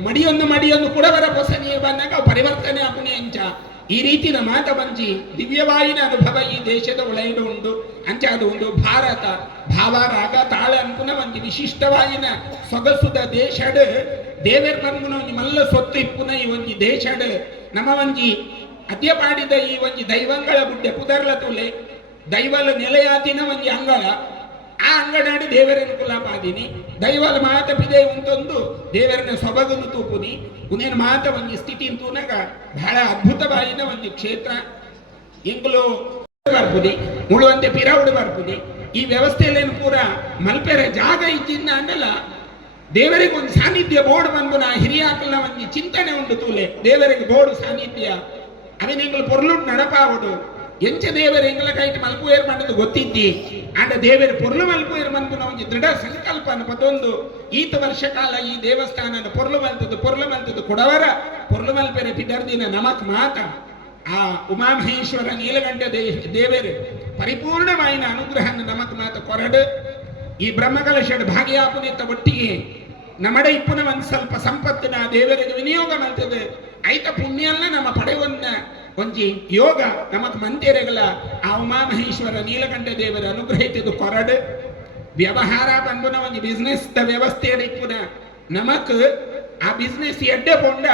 ಮಡಿಯೊಂದು ಮಡಿಯೊಂದು ಕುಡವರ ಹೊಸನಿಗೆ ಬಂದಾಗ ಪರಿವರ್ತನೆ ಆಗುನೇ ಅಂಚ. ಈ ರೀತಿ ಮಾತ ಬಂಜಿ ದಿವ್ಯವಾಯಿನ ಅನುಭವ ಈ ದೇಶದ ಒಳಗಡೆ ಉಂಡು ಅದು ಒಂದು ಭಾರತ. ಭಾವ, ರಾಗ, ತಾಳ ಅನ್ಕುನ ಒಂದು ವಿಶಿಷ್ಟವಾಯಿನ ಸೊಗಸುದ ದೇಶಡ್. ದೇವೇರ್ ಬಂದ್ಗುನ ಮಲ್ಲ ಸೊತ್ತು ಇಪ್ಪುನ ಈ ಒಂಜಿ ದೇಶಡ್. ನಮ್ಮ ಒಂಜಿ ಅದ್ಯ ಪಾಡಿದ ಈ ಒಂಜಿ ದೈವಂಗಳ ಬುಡ್ಡೆ ಪುದರ್ಲ ತುಲೆ ದೈವಲ ನೆಲೆಯಾತಿನ ಒಂಜಿ ಅಂಗಳ. ಆ ಅಂಗಡಾಡಿ ದೇವರನ್ನು ಕುಲಾಪಾದಿನಿ ದೈವಲ ಮಾತ ಪಿದೆ ಉಂಟೊಂದು, ದೇವರನ್ನ ಸೊಬಗನ್ನು ತೂಪುನಿ ಉನೇನು ಮಾತ ಒಂಜಿ ಸ್ಥಿತಿ ತೂನಗ ಬಹಳ ಅದ್ಭುತವಾಯಿನ ಒಂದು ಕ್ಷೇತ್ರ. ಇಂಗ್ಲು ಬರ್ಪುದಿ ಮುಳುವಂತೆ ಪಿರಾವುಡು ಬರ್ಪುದಿ ಈ ವ್ಯವಸ್ಥೆಯಲ್ಲೇನು ಪೂರ ಮಲ್ಪೆರೆ ಜಾಗ ಇದ್ದಿಂದ ಅಂದಲ್ಲ, ದೇವರಿಗೆ ಒಂದು ಸಾನ್ನಿಧ್ಯ ಬೋರ್ಡ್ ಬಂದು ನಾ ಹಿರಿಯಾಕಲ್ನ ಒಂದು ಚಿಂತನೆ ಉಂಟು ತೂಲೆ. ದೇವರಿಗೆ ಬೋರ್ಡ್ ಸಾನ್ನಿಧ್ಯ. ಅದನ್ನ ಪೊರ್ಲುಂಟು ನಡಪಾವುಡು ಎಂಚ ದೇವರು ಮಲ್ಪು ಏರ್ ಮಾಡೋದು ಗೊತ್ತಿದ್ದಿ? ಆಂಡ ದೇವರ ಪೊರ್ಲು ಮಲ್ಪು ಏರ್ ಬಂದು ನಾವು ದೃಢ ಸಂಕಲ್ಪನ ಪತೊಂದು ಈತ ವರ್ಷ ಕಾಲ ಈ ದೇವಸ್ಥಾನದ ಪೊರ್ಲು ಮಲ್ತದ್ದು ಪೊರ್ಲು ಮಲ್ತದ್ದು ಕೊಡವರ, ಪೊರ್ಲು ಮಲ್ಪೆರೆ ಪಿಡರ್ದಿನ ನಮಕ್ ಮಾತ. ಆ ಉಮಾಮಹೇಶ್ವರ ನೀಲಗಂಟ ದೇವರು ಪರಿಪೂರ್ಣವಾಯಿನ ಅನುಗ್ರಹ ನಮಕ್ ಮಾತ ಕೊರಡು. ಈ ಬ್ರಹ್ಮಕಲಶಡ್ ಭಾಗಿಯಾಪುನಿತ ಒಟ್ಟಿಗೆ ನಮ್ಮಡೆ ಇಪ್ಪುನ ಒಂದು ಸ್ವಲ್ಪ ಸಂಪತ್ತಿನ ದೇವರಿಗೆ ವಿನಿಯೋಗ ಮಾಡ್ತದೆ ಐತ ಪುಣ್ಯಲ್ಲ ನಮ್ಮ ಪಡೆವನ್ನ ಒಂಜಿ ಯೋಗ ನಮಕ್ ಮಂದಿರಗಳ ಆ ಉಮಾಮಹೇಶ್ವರ ನೀಲಕಂಠ ದೇವರ ಅನುಗ್ರಹಿತದು ಕೊರಡು. ವ್ಯವಹಾರ ಬಂದು ಒಂದು ಬಿಸ್ನೆಸ್ ದ ವ್ಯವಸ್ಥೆ ಇಪ್ಪುನ ನಮಕ್ ಆ ಬಿಸ್ನೆಸ್ ಎಡ್ಡೆ ಪೊಂಡ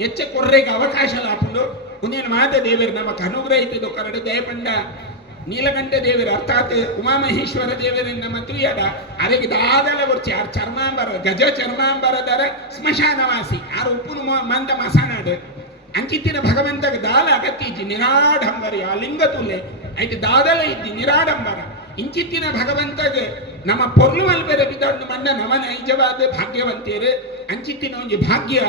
ಹೆಚ್ಚ ಕೊರ್ರೆಗೆ ಅವಕಾಶ ಲಾಪುಂಡು. ಮುಂದಿನ ಮಾತ ದೇವರು ನಮಕ್ ಅನುಗ್ರಹಿತದು ಕೊರಡು ದಯಪಂಡ ನೀಲಕಂಠ ದೇವರು ಅರ್ಥಾತ್ ಉಮಾಮಹೇಶ್ವರ ದೇವರ ನಮ್ಮ ತಿಳಿಯದ ಅದಕ್ಕೆ ದಾದಲ ಬರ್ಚಿ ಆರ್ ಚರ್ಮಾಂಬರ ಗಜ ಚರ್ಮಾಂಬರದರ ಸ್ಮಶಾನವಾಸಿ. ಆರು ಉಪ್ಪು ಮಂದ ಮಸಾನಾಡು. ಅಂಚಿತ್ತಿನ ಭಗವಂತಗ ದಾಲ ಅಗತ್ಯ ನಿರಾಡಂಬರಿ, ಆ ಲಿಂಗ ತುಲೆ. ಐತೆ ದಾದಲ ಇದ್ದಿ ನಿರಾಡಂಬರ. ಇಂಚಿತ್ತಿನ ಭಗವಂತಗ ನಮ್ಮ ಪೊರ್ಲು ಮಲ್ಪೆರೆ ಬಿದ್ದು ಮಣ್ಣ ನಮ ನೈಜವಾದ ಭಾಗ್ಯವಂತೇರು. ಅಂಚಿತ್ತಿನ ಒಂದು ಭಾಗ್ಯ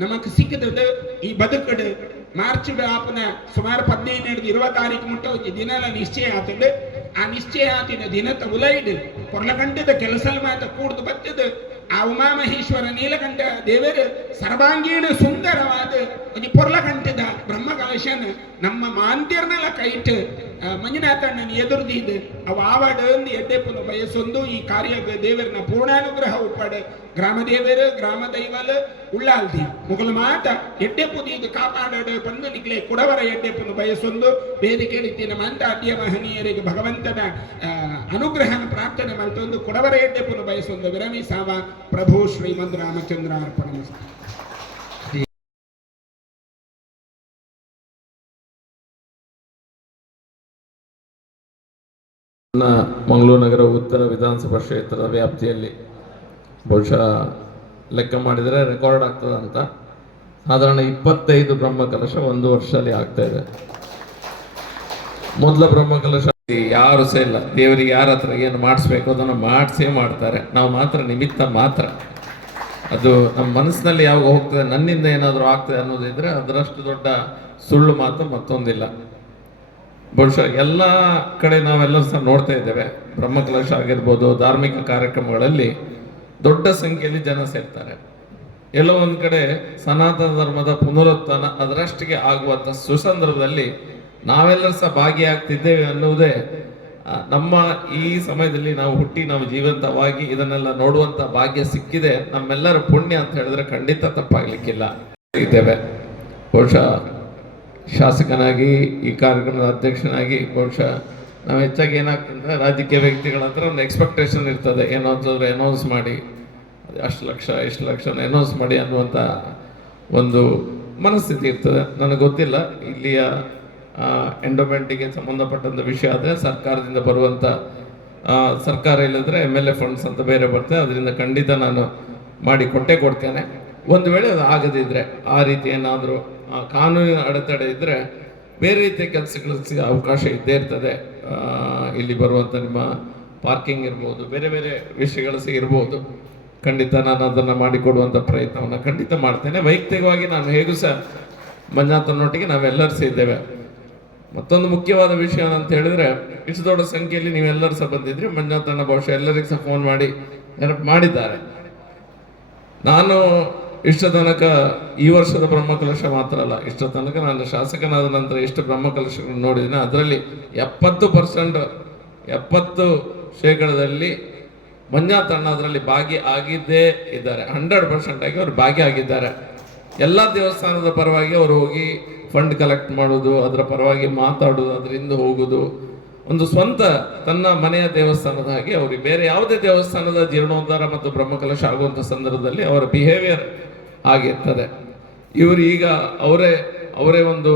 ನಮಗ್ ಸಿಕ್ಕದದು. ಈ ಬದುಕಡು ಮಾರ್ಚ್ ಆಪನ ಸುಮಾರು ಹಿಡಿದು ಇರುವ ತಾರೀಕು ಮುಟ್ಟ ದಿನಲ ನಿಶ್ಚಯ ಆತಡು. ಆ ನಿಶ್ಚಯ ಆತಿನ ದಿನದ ಉಲೈಡ್ ಪೊರ್ಲಗಂಟದ ಕೆಲಸ ಮಾತ ಕೂಡ್ದು ಬತ್ತದು. ಆ ಉಮಾಮಹೇಶ್ವರ ನೀಲಕಂಠ ದೇವರು ಸರ್ವಾಂಗೀಣ ಸುಂದರವಾದ ಒಂದು ಪೊರ್ಲಕಂಠದ ಬ್ರಹ್ಮಕಾಶನ ನಮ್ಮ ಮಾಂತ್ಯರ್ನೆಲ್ಲ ಕೈಟ್ ಮಂಜುನಾಥಣ್ಣನ ಎದುರ್ದಿದ್ದು ಅವ ಆವಾಡ ಎಡ್ಡೆಪ್ಪನು ಬಯಸೊಂದು ಈ ಕಾರ್ಯ ದೇವರನ್ನ ಪೂರ್ಣಾನುಗ್ರಹ ಉಪ್ಪಡು ಗ್ರಾಮ ದೇವರು, ಗ್ರಾಮ ದೈವಲ್ ಉಳ್ಳಾಲ್ದಿ. ಮುಗಲು ಮಾತ ಎಡ್ಡೆ ಇದು ಕಾಪಾಡಡು ಬಂದು ನಿಗ್ಲೆ ಕುಡವರ ಎಡ್ಡೆಪ್ಪನು ಬಯಸೊಂದು. ವೇದಿಕೆ ನಮ್ಮ ಮಂತ ಅಡ್ಯ ಮಹನೀಯರಿಗೆ ಭಗವಂತನ ಅನುಗ್ರಹನ ಪ್ರಾರ್ಥನೆ ಮಾಡ್ತೊಂದು ಕುಡವರ ಎಡ್ಡೆಪ್ಪನು ಬಯಸೊಂದು. ವಿರಮಿ ಸಾವ. ಪ್ರಭು ಶ್ರೀಮದ್ ರಾಮಚಂದ್ರ ನನ್ನ ಮಂಗಳೂರು ನಗರ ಉತ್ತರ ವಿಧಾನಸಭಾ ಕ್ಷೇತ್ರದ ವ್ಯಾಪ್ತಿಯಲ್ಲಿ ಬಹುಶಃ ಲೆಕ್ಕ ಮಾಡಿದರೆ ರೆಕಾರ್ಡ್ ಆಗ್ತದೆ ಅಂತ. ಸಾಧಾರಣ ಇಪ್ಪತ್ತೈದು ಬ್ರಹ್ಮಕಲಶ ಒಂದು ವರ್ಷದಲ್ಲಿ ಆಗ್ತಾ ಇದೆ. ಮೊದಲ ಬ್ರಹ್ಮಕಲಶ ಯಾರು ಸಹ ಇಲ್ಲ. ದೇವರಿಗೆ ಯಾರ ಹತ್ರ ಏನು ಮಾಡಿಸ್ಬೇಕು ಅದನ್ನು ಮಾಡಿಸೇ ಮಾಡ್ತಾರೆ. ನಾವು ಮಾತ್ರ, ನಿಮಿತ್ತ ಮಾತ್ರ. ಅದು ನಮ್ಮ ಮನಸ್ಸಿನಲ್ಲಿ ಯಾವಾಗ ಹೋಗ್ತದೆ, ನನ್ನಿಂದ ಏನಾದರೂ ಆಗ್ತದೆ ಅನ್ನೋದಿದ್ರೆ ಅದರಷ್ಟು ದೊಡ್ಡ ಸುಳ್ಳು ಮಾತು ಮತ್ತೊಂದಿಲ್ಲ. ಬಹುಶಃ ಎಲ್ಲ ಕಡೆ ನಾವೆಲ್ಲ ಸಹ ನೋಡ್ತಾ ಇದ್ದೇವೆ. ಬ್ರಹ್ಮಕಲಶ ಆಗಿರ್ಬೋದು, ಧಾರ್ಮಿಕ ಕಾರ್ಯಕ್ರಮಗಳಲ್ಲಿ ದೊಡ್ಡ ಸಂಖ್ಯೆಯಲ್ಲಿ ಜನ ಸೇರ್ತಾರೆ. ಎಲ್ಲೋ ಒಂದು ಕಡೆ ಸನಾತನ ಧರ್ಮದ ಪುನರುತ್ಥಾನ ಅದರಷ್ಟಿಗೆ ಆಗುವಂಥ ಸುಸಂದರ್ಭದಲ್ಲಿ ನಾವೆಲ್ಲರೂ ಸಹ ಭಾಗಿಯಾಗ್ತಿದ್ದೇವೆ ಅನ್ನುವುದೇ ನಮ್ಮ ಈ ಸಮಯದಲ್ಲಿ ನಾವು ಹುಟ್ಟಿ ನಾವು ಜೀವಂತವಾಗಿ ಇದನ್ನೆಲ್ಲ ನೋಡುವಂತ ಭಾಗ್ಯ ಸಿಕ್ಕಿದೆ. ನಮ್ಮೆಲ್ಲರ ಪುಣ್ಯ ಅಂತ ಹೇಳಿದ್ರೆ ಖಂಡಿತ ತಪ್ಪಾಗ್ಲಿಕ್ಕಿಲ್ಲ. ಇದ್ದೇವೆ. ಬಹುಶಃ ಶಾಸಕನಾಗಿ, ಈ ಕಾರ್ಯಕ್ರಮದ ಅಧ್ಯಕ್ಷನಾಗಿ ಬಹುಶಃ ನಾವು ಹೆಚ್ಚಾಗಿ ಏನಾಗ್ತಂದ್ರೆ ರಾಜಕೀಯ ವ್ಯಕ್ತಿಗಳ ಹತ್ರ ಒಂದು ಎಕ್ಸ್ಪೆಕ್ಟೇಷನ್ ಇರ್ತದೆ. ಏನೋ ಅಂತಂದ್ರೆ ಅನೌನ್ಸ್ ಮಾಡಿ, ಅಷ್ಟು ಲಕ್ಷ ಎಷ್ಟು ಲಕ್ಷ ಅನೌನ್ಸ್ ಮಾಡಿ ಅನ್ನುವಂಥ ಒಂದು ಮನಸ್ಥಿತಿ ಇರ್ತದೆ. ನನಗೆ ಗೊತ್ತಿಲ್ಲ, ಇಲ್ಲಿಯ ಎಂಡೋಮೆಂಟಿಗೆ ಸಂಬಂಧಪಟ್ಟಂಥ ವಿಷಯ ಆದರೆ ಸರ್ಕಾರದಿಂದ ಬರುವಂಥ ಸರ್ಕಾರ ಇಲ್ಲದ್ರೆ ಎಂ ಎಲ್ ಎ ಫಂಡ್ಸ್ ಅಂತ ಬೇರೆ ಬರ್ತದೆ ಅದರಿಂದ ಖಂಡಿತ ನಾನು ಮಾಡಿ ಕೊಟ್ಟೆ ಕೊಡ್ತೇನೆ. ಒಂದು ವೇಳೆ ಅದು ಆಗದಿದ್ದರೆ ಆ ರೀತಿ ಏನಾದರೂ ಕಾನೂನಿನ ಅಡೆತಡೆ ಇದ್ದರೆ ಬೇರೆ ರೀತಿಯ ಕೆಲಸಗಳಿಗೆ ಅವಕಾಶ ಇದ್ದೇ ಇರ್ತದೆ. ಇಲ್ಲಿ ಬರುವಂಥ ನಿಮ್ಮ ಪಾರ್ಕಿಂಗ್ ಇರ್ಬೋದು, ಬೇರೆ ಬೇರೆ ವಿಷಯಗಳು ಸಹ ಇರ್ಬೋದು. ಖಂಡಿತ ನಾನು ಅದನ್ನು ಮಾಡಿಕೊಡುವಂಥ ಪ್ರಯತ್ನವನ್ನು ಖಂಡಿತ ಮಾಡ್ತೇನೆ. ವೈಯಕ್ತಿಕವಾಗಿ ನಾನು ಹೇಗೂ ಸಹ ಮಂಜಾತನೊಟ್ಟಿಗೆ ನಾವೆಲ್ಲರೂ ಸೇರಿದ್ದೇವೆ. ಮತ್ತೊಂದು ಮುಖ್ಯವಾದ ವಿಷಯ ಅಂತ ಹೇಳಿದ್ರೆ, ಇಷ್ಟು ದೊಡ್ಡ ಸಂಖ್ಯೆಯಲ್ಲಿ ನೀವೆಲ್ಲರೂ ಸಹ ಬಂದಿದ್ರಿ. ಮಂಜಾತನ ಬಹುಶಃ ಎಲ್ಲರಿಗೂ ಸಹ ಫೋನ್ ಮಾಡಿ ನೆನಪು ಮಾಡಿದ್ದಾರೆ. ನಾನು ಇಷ್ಟ ತನಕ ಈ ವರ್ಷದ ಬ್ರಹ್ಮಕಲಶ ಮಾತ್ರ ಅಲ್ಲ, ಇಷ್ಟ ತನಕ ನಾನು ಶಾಸಕನಾದ ನಂತರ ಎಷ್ಟು ಬ್ರಹ್ಮಕಲಶಗಳನ್ನು ನೋಡಿದ್ದೀನಿ, ಅದರಲ್ಲಿ ಎಪ್ಪತ್ತು ಪರ್ಸೆಂಟ್ ಎಪ್ಪತ್ತು ಶೇಕಡದಲ್ಲಿ ಮಂಜಾತಣ್ಣ ಅದರಲ್ಲಿ ಭಾಗಿ ಆಗಿದ್ದೇ ಇದ್ದಾರೆ. ಹಂಡ್ರೆಡ್ ಪರ್ಸೆಂಟ್ ಆಗಿ ಅವರು ಭಾಗಿ ಆಗಿದ್ದಾರೆ. ಎಲ್ಲ ದೇವಸ್ಥಾನದ ಪರವಾಗಿ ಅವರು ಹೋಗಿ ಫಂಡ್ ಕಲೆಕ್ಟ್ ಮಾಡೋದು, ಅದರ ಪರವಾಗಿ ಮಾತಾಡೋದು, ಅದರಿಂದ ಹೋಗೋದು. ಒಂದು ಸ್ವಂತ ತನ್ನ ಮನೆಯ ದೇವಸ್ಥಾನದ ಹಾಗೆ ಅವ್ರಿಗೆ ಬೇರೆ ಯಾವುದೇ ದೇವಸ್ಥಾನದ ಜೀರ್ಣೋದ್ಧಾರ ಮತ್ತು ಬ್ರಹ್ಮಕಲಶ ಆಗುವಂಥ ಸಂದರ್ಭದಲ್ಲಿ ಅವರ ಬಿಹೇವಿಯರ್ ಆಗಿರ್ತದೆ. ಇವರು ಈಗ ಅವರೇ ಅವರೇ ಒಂದು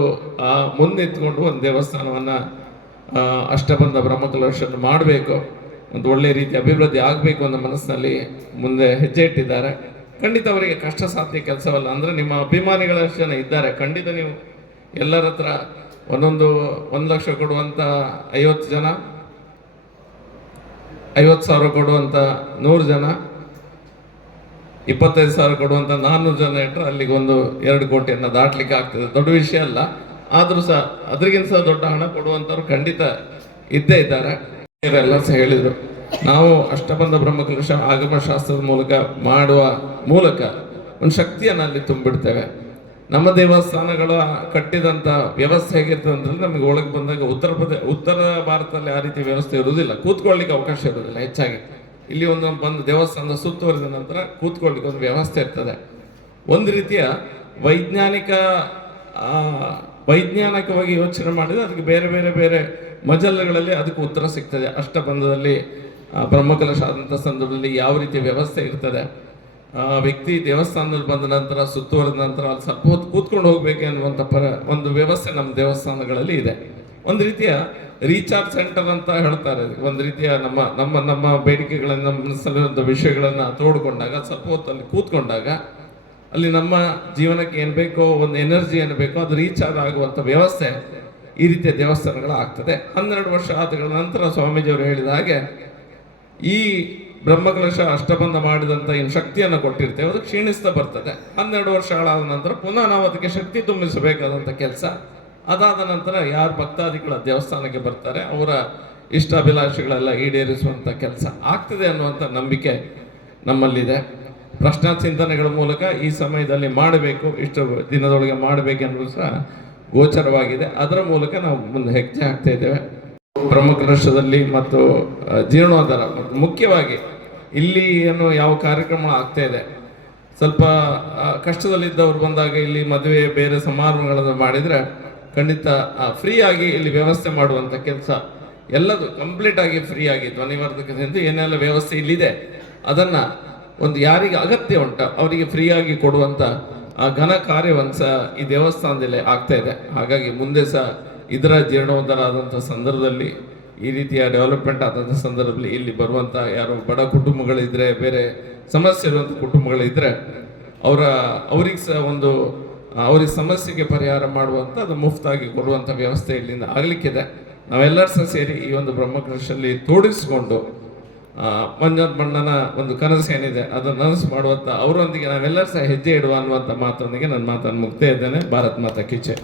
ಮುಂದಿತ್ಕೊಂಡು ಒಂದು ದೇವಸ್ಥಾನವನ್ನು ಅಷ್ಟಬಂಧ ಬ್ರಹ್ಮಕಲಶವನ್ನು ಮಾಡಬೇಕು. ಒಂದು ಒಳ್ಳೆ ರೀತಿ ಅಭಿವೃದ್ಧಿ ಆಗಬೇಕು ಅನ್ನೋ ಮನಸ್ಸಿನಲ್ಲಿ ಮುಂದೆ ಹೆಜ್ಜೆ ಇಟ್ಟಿದ್ದಾರೆ. ಖಂಡಿತ ಅವರಿಗೆ ಕಷ್ಟ ಸಾಧ್ಯ ಕೆಲಸವಲ್ಲ. ಅಂದರೆ ನಿಮ್ಮ ಅಭಿಮಾನಿಗಳಷ್ಟು ಜನ ಇದ್ದಾರೆ. ಖಂಡಿತ ನೀವು ಎಲ್ಲರ ಹತ್ರ ಒಂದೊಂದು ಒಂದು ಲಕ್ಷ ಕೊಡುವಂಥ ಐವತ್ತು ಜನ, ಐವತ್ತು ಸಾವಿರ ಕೊಡುವಂಥ ನೂರು ಜನ, ಇಪ್ಪತ್ತೈದು ಸಾವಿರ ಕೊಡುವಂಥ ನಾನ್ನೂರು ಜನ ಇಟ್ಟರೆ ಅಲ್ಲಿಗೆ ಒಂದು ಎರಡು ಕೋಟಿಯನ್ನು ದಾಟ್ಲಿಕ್ಕೆ ಆಗ್ತದೆ. ದೊಡ್ಡ ವಿಷಯ ಅಲ್ಲ. ಆದರೂ ಸಹ ಅದ್ರಿಗಿಂತ ಸಹ ದೊಡ್ಡ ಹಣ ಕೊಡುವಂಥವ್ರು ಖಂಡಿತ ಇದ್ದೇ ಇದ್ದಾರೆ. ಇವರೆಲ್ಲ ಸಹ ಹೇಳಿದರು. ನಾವು ಅಷ್ಟಬಂಧ ಬ್ರಹ್ಮಕಲಶ ಆಗಮ ಶಾಸ್ತ್ರದ ಮೂಲಕ ಮಾಡುವ ಮೂಲಕ ಒಂದು ಶಕ್ತಿಯನ್ನು ಅಲ್ಲಿ ತುಂಬಿಡ್ತೇವೆ. ನಮ್ಮ ದೇವಸ್ಥಾನಗಳು ಕಟ್ಟಿದಂಥ ವ್ಯವಸ್ಥೆ ಹೇಗಿರ್ತದಂದ್ರೆ ನಮಗೆ ಒಳಗೆ ಬಂದಾಗ ಉತ್ತರ ಪ್ರದೇಶ ಉತ್ತರ ಭಾರತದಲ್ಲಿ ಆ ರೀತಿ ವ್ಯವಸ್ಥೆ ಇರುವುದಿಲ್ಲ. ಕೂತ್ಕೊಳ್ಳಿಕ್ಕೆ ಅವಕಾಶ ಇರುವುದಿಲ್ಲ ಹೆಚ್ಚಾಗಿ. ಇಲ್ಲಿ ಒಂದು ಬಂದು ದೇವಸ್ಥಾನದ ಸುತ್ತುವರಿದ ನಂತರ ಕೂತ್ಕೊಳ್ಳಿಕ್ಕೆ ಒಂದು ವ್ಯವಸ್ಥೆ ಇರ್ತದೆ. ಒಂದು ರೀತಿಯ ವೈಜ್ಞಾನಿಕ ವೈಜ್ಞಾನಿಕವಾಗಿ ಯೋಚನೆ ಮಾಡಿದರೆ ಅದಕ್ಕೆ ಬೇರೆ ಬೇರೆ ಬೇರೆ ಮಜಲ್ಗಳಲ್ಲಿ ಅದಕ್ಕೆ ಉತ್ತರ ಸಿಗ್ತದೆ. ಅಷ್ಟಬಂಧದಲ್ಲಿ ಬ್ರಹ್ಮಕಲಶ ಆದಂಥ ಸಂದರ್ಭದಲ್ಲಿ ಯಾವ ರೀತಿಯ ವ್ಯವಸ್ಥೆ ಇರ್ತದೆ. ವ್ಯಕ್ತಿ ದೇವಸ್ಥಾನದಲ್ಲಿ ಬಂದ ನಂತರ, ಸುತ್ತುವರೆದ ನಂತರ ಅಲ್ಲಿ ಸ್ವಲ್ಪ ಹೊತ್ತು ಕೂತ್ಕೊಂಡು ಹೋಗ್ಬೇಕು ಅನ್ನುವಂಥ ಪರ, ಒಂದು ವ್ಯವಸ್ಥೆ ನಮ್ಮ ದೇವಸ್ಥಾನಗಳಲ್ಲಿ ಇದೆ. ಒಂದು ರೀತಿಯ ರೀಚಾರ್ಜ್ ಸೆಂಟರ್ ಅಂತ ಹೇಳ್ತಾರೆ. ಒಂದು ರೀತಿಯ ನಮ್ಮ ನಮ್ಮ ನಮ್ಮ ಬೇಡಿಕೆಗಳನ್ನು, ನಮ್ಮ ಮನಸ್ಸಲ್ಲಿರುವಂಥ ವಿಷಯಗಳನ್ನು ತೋಡ್ಕೊಂಡಾಗ ಸ್ವಲ್ಪ ಹೊತ್ತು ಅಲ್ಲಿ ಕೂತ್ಕೊಂಡಾಗ, ಅಲ್ಲಿ ನಮ್ಮ ಜೀವನಕ್ಕೆ ಏನು ಬೇಕೋ, ಒಂದು ಎನರ್ಜಿ ಏನು ಬೇಕೋ, ಅದು ರೀಚಾರ್ಜ್ ಆಗುವಂಥ ವ್ಯವಸ್ಥೆ ಈ ರೀತಿಯ ದೇವಸ್ಥಾನಗಳು ಆಗ್ತದೆ ಹನ್ನೆರಡು ವರ್ಷ ಆದಗಳ ನಂತರ ಸ್ವಾಮೀಜಿಯವರು ಹೇಳಿದ ಹಾಗೆ, ಈ ಬ್ರಹ್ಮಕಲಶ ಅಷ್ಟಬಂಧ ಮಾಡಿದಂಥ ಏನು ಶಕ್ತಿಯನ್ನು ಕೊಟ್ಟಿರ್ತೇವೆ, ಅದು ಕ್ಷೀಣಿಸ್ತಾ ಬರ್ತದೆ. ಹನ್ನೆರಡು ವರ್ಷಗಳಾದ ನಂತರ ಪುನಃ ನಾವು ಅದಕ್ಕೆ ಶಕ್ತಿ ತುಂಬಿಸಬೇಕಾದಂಥ ಕೆಲಸ. ಅದಾದ ನಂತರ ಯಾರು ಭಕ್ತಾದಿಗಳ ದೇವಸ್ಥಾನಕ್ಕೆ ಬರ್ತಾರೆ, ಅವರ ಇಷ್ಟಾಭಿಲಾಷೆಗಳೆಲ್ಲ ಈಡೇರಿಸುವಂಥ ಕೆಲಸ ಆಗ್ತದೆ ಅನ್ನುವಂಥ ನಂಬಿಕೆ ನಮ್ಮಲ್ಲಿದೆ. ಪ್ರಶ್ನಾ ಚಿಂತನೆಗಳ ಮೂಲಕ ಈ ಸಮಯದಲ್ಲಿ ಮಾಡಬೇಕು, ಇಷ್ಟು ದಿನದೊಳಗೆ ಮಾಡಬೇಕು ಅನ್ನೋದು ಸಹ ಗೋಚರವಾಗಿದೆ. ಅದರ ಮೂಲಕ ನಾವು ಮುಂದೆ ಹೆಜ್ಜೆ ಹಾಕ್ತಾ ಇದ್ದೇವೆ. ಬ್ರಹ್ಮಕಲಶದಲ್ಲಿ ಮತ್ತು ಜೀರ್ಣೋದ್ಧಾರ, ಮುಖ್ಯವಾಗಿ ಇಲ್ಲಿ ಏನು ಯಾವ ಕಾರ್ಯಕ್ರಮ ಆಗ್ತಾ ಇದೆ. ಸ್ವಲ್ಪ ಕಷ್ಟದಲ್ಲಿದ್ದವರು ಬಂದಾಗ ಇಲ್ಲಿ ಮದುವೆ, ಬೇರೆ ಸಮಾರಂಭಗಳನ್ನು ಮಾಡಿದರೆ ಖಂಡಿತ ಫ್ರೀ ಆಗಿ ಇಲ್ಲಿ ವ್ಯವಸ್ಥೆ ಮಾಡುವಂಥ ಕೆಲಸ ಎಲ್ಲದು ಕಂಪ್ಲೀಟ್ ಆಗಿ ಫ್ರೀ ಆಗಿ ಧ್ವನಿವರ್ಧಕದಿಂದ ಏನೆಲ್ಲ ವ್ಯವಸ್ಥೆ ಇಲ್ಲಿದೆ, ಅದನ್ನ ಒಂದು ಯಾರಿಗೆ ಅಗತ್ಯ ಉಂಟ ಅವರಿಗೆ ಫ್ರೀಯಾಗಿ ಕೊಡುವಂಥ ಘನ ಕಾರ್ಯವನ್ನು ಸಹ ಈ ದೇವಸ್ಥಾನದಲ್ಲಿ ಆಗ್ತಾ ಇದೆ. ಹಾಗಾಗಿ ಮುಂದೆ ಸಹ ಇದರ ಜೀರ್ಣೋದ್ಧಾರ ಆದಂಥ ಸಂದರ್ಭದಲ್ಲಿ ಈ ರೀತಿಯ ಡೆವಲಪ್ಮೆಂಟ್ ಆದಂಥ ಸಂದರ್ಭದಲ್ಲಿ ಇಲ್ಲಿ ಬರುವಂಥ ಯಾರು ಬಡ ಕುಟುಂಬಗಳಿದ್ದರೆ ಬೇರೆ ಸಮಸ್ಯೆ ಇರುವಂಥ ಕುಟುಂಬಗಳಿದ್ದರೆ ಅವರ, ಅವ್ರಿಗೆ ಸಹ ಒಂದು, ಅವ್ರಿಗೆ ಸಮಸ್ಯೆಗೆ ಪರಿಹಾರ ಮಾಡುವಂಥ ಅದು ಮುಫ್ತಾಗಿ ಕೊಡುವಂಥ ವ್ಯವಸ್ಥೆ ಇಲ್ಲಿಂದ ಆಗಲಿಕ್ಕಿದೆ. ನಾವೆಲ್ಲರೂ ಸಹ ಸೇರಿ ಈ ಒಂದು ಬ್ರಹ್ಮಕೃಷಿಯಲ್ಲಿ ತೋಡಿಸಿಕೊಂಡು ಮಂಜುನಾಥ್ ಬಣ್ಣನ ಒಂದು ಕನಸು ಏನಿದೆ, ಅದನ್ನು ನನಸು ಮಾಡುವಂಥ ಅವರೊಂದಿಗೆ ನಾವೆಲ್ಲರೂ ಸಹ ಹೆಜ್ಜೆ ಇಡುವ ಅನ್ನುವಂಥ ಮಾತೊಂದಿಗೆ ನನ್ನ ಮಾತನ್ನು ಮುಗ್ತಾ ಇದ್ದೇನೆ. ಭಾರತ್ ಮಾತಾ ಕಿಚೆ